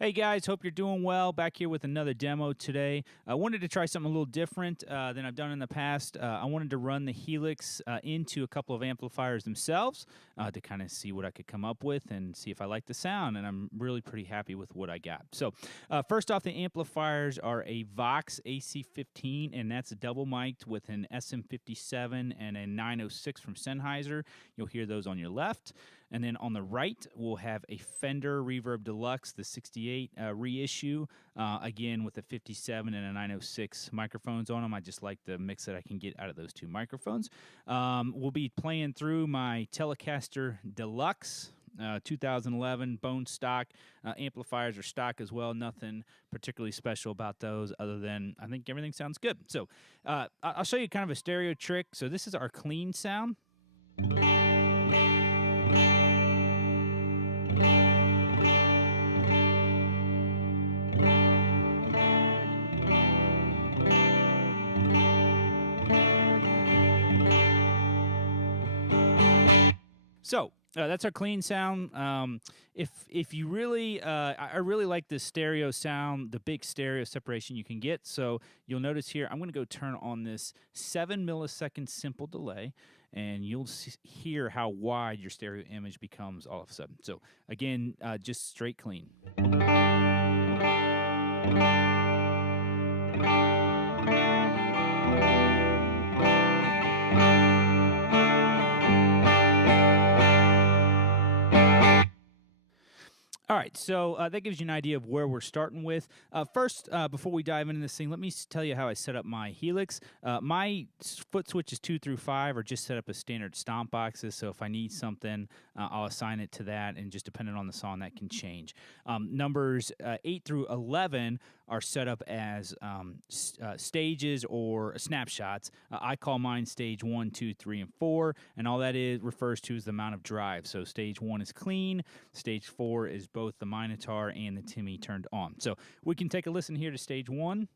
Hey guys, hope you're doing well. Back here with another demo today. I wanted to try something a little different than I've done in the past. I wanted to run the Helix into a couple of amplifiers themselves to kind of see what I could come up with and see if I like the sound, and I'm really pretty happy with what I got. So first off, the amplifiers are a VOX AC15, and that's double mic'd with an SM57 and a 906 from Sennheiser. You'll hear those on your left. And then on the right, we'll have a Fender Reverb Deluxe, the 68 reissue, again with a 57 and a 906 microphones on them. I just like the mix that I can get out of those two microphones. We'll be playing through my Telecaster Deluxe. 2011 bone stock amplifiers are stock as well. Nothing particularly special about those other than I think everything sounds good. So I'll show you kind of a stereo trick. So this is our clean sound. So that's our clean sound. If you really, I really like the stereo sound, the big stereo separation you can get. So you'll notice here, I'm going to go turn on this 7 millisecond simple delay, and you'll hear how wide your stereo image becomes all of a sudden. So again, just straight clean. All right, so that gives you an idea of where we're starting with. First, before we dive into this thing, let me tell you how I set up my Helix. My foot switches 2 through 5 are just set up as standard stomp boxes, so if I need something, I'll assign it to that, and just depending on the song, that can change. Numbers 8 through 11 are set up as stages or snapshots. I call mine stage 1, 2, 3, and 4, and all that refers to is the amount of drive. So stage 1 is clean, stage 4 is both the Minotaur and the Timmy turned on. So we can take a listen here to stage 1.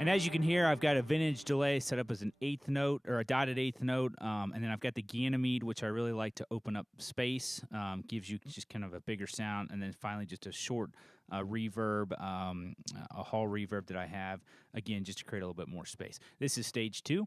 And as you can hear, I've got a vintage delay set up as an eighth note or a dotted eighth note, and then I've got the Ganymede, which I really like to open up space, gives you just kind of a bigger sound, and then finally just a short reverb, a hall reverb that I have, again, just to create a little bit more space. This is stage 2.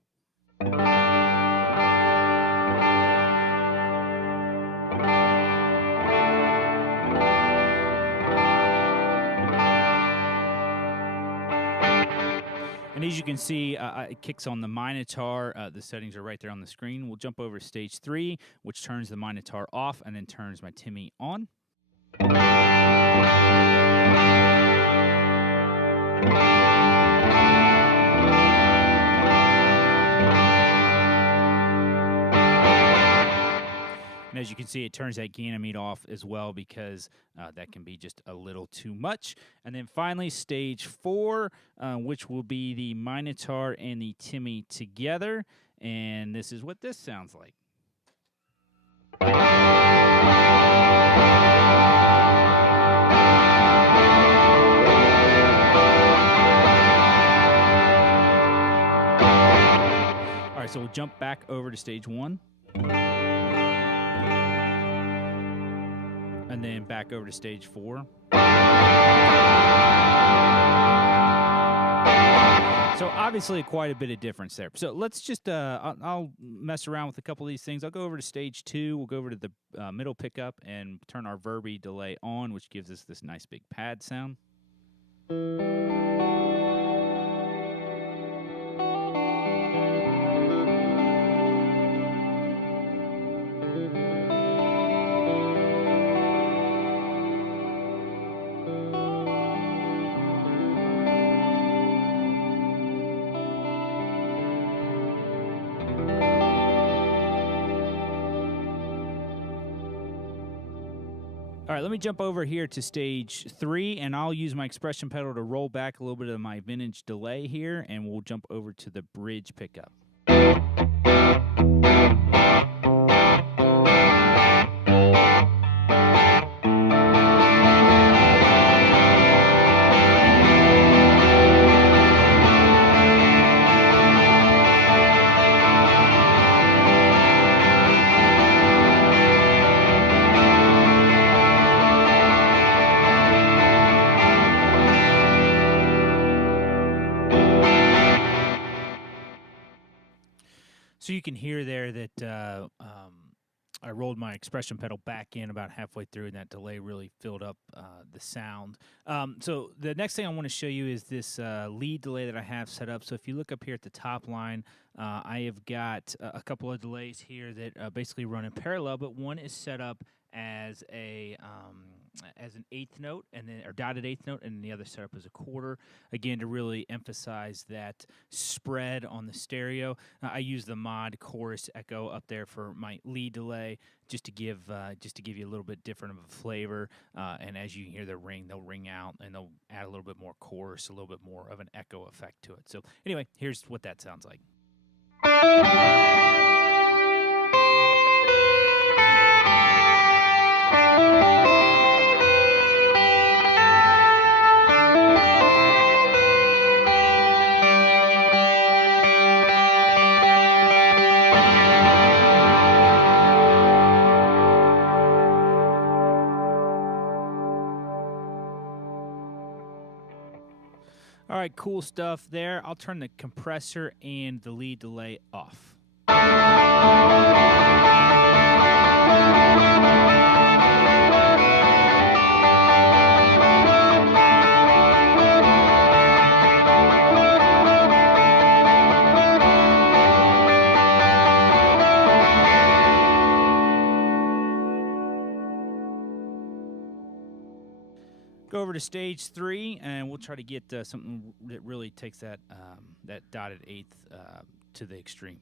And as you can see, it kicks on the Minotaur. The settings are right there on the screen. We'll jump over to stage 3, which turns the Minotaur off and then turns my Timmy on. And as you can see, it turns that Ganymede off as well because that can be just a little too much. And then finally, stage 4, which will be the Minotaur and the Timmy together. And this is what this sounds like. All right, so we'll jump back over to stage 1. And then back over to stage 4. So obviously quite a bit of difference there. So let's just, I'll mess around with a couple of these things. I'll go over to stage 2. We'll go over to the middle pickup and turn our verby delay on, which gives us this nice big pad sound. All right, let me jump over here to stage 3, and I'll use my expression pedal to roll back a little bit of my vintage delay here, and we'll jump over to the bridge pickup. So you can hear there that I rolled my expression pedal back in about halfway through, and that delay really filled up the sound. So the next thing I want to show you is this lead delay that I have set up. So if you look up here at the top line, I have got a couple of delays here that basically run in parallel, but one is set up as a as an eighth note, and then or dotted eighth note, and the other set up as a quarter. Again, to really emphasize that spread on the stereo. I use the mod chorus echo up there for my lead delay, just to give you a little bit different of a flavor. And as you hear the ring, they'll ring out, and they'll add a little bit more chorus, a little bit more of an echo effect to it. So anyway, here's what that sounds like. All right, cool stuff there. I'll turn the compressor and the lead delay off. Go over to stage 3, and we'll try to get something that really takes that that dotted eighth to the extreme.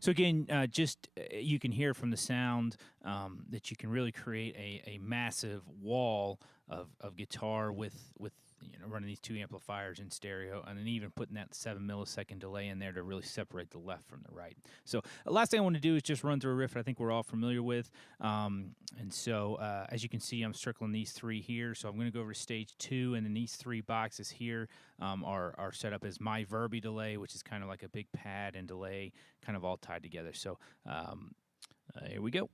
So again, just you can hear from the sound that you can really create a massive wall of guitar with running these two amplifiers in stereo, and then even putting that 7 millisecond delay in there to really separate the left from the right. So last thing I want to do is just run through a riff I think we're all familiar with. And so as you can see, I'm circling these three here. So I'm going to go over to stage 2, and then these 3 boxes here are set up as my verby delay, which is kind of like a big pad and delay kind of all tied together. So here we go.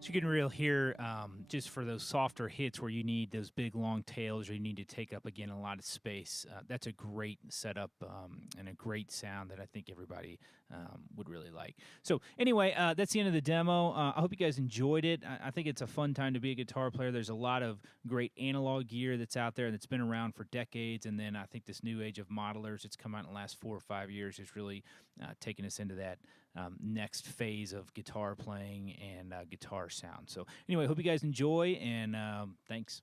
So you can really hear just for those softer hits where you need those big long tails or you need to take up again a lot of space. That's a great setup and a great sound that I think everybody would really like. So anyway, that's the end of the demo. I hope you guys enjoyed it. I think it's a fun time to be a guitar player. There's a lot of great analog gear that's out there that's been around for decades, and then I think this new age of modelers that's come out in the last 4 or 5 years has really taken us into that next phase of guitar playing and guitar sound. So anyway, hope you guys enjoy, and thanks.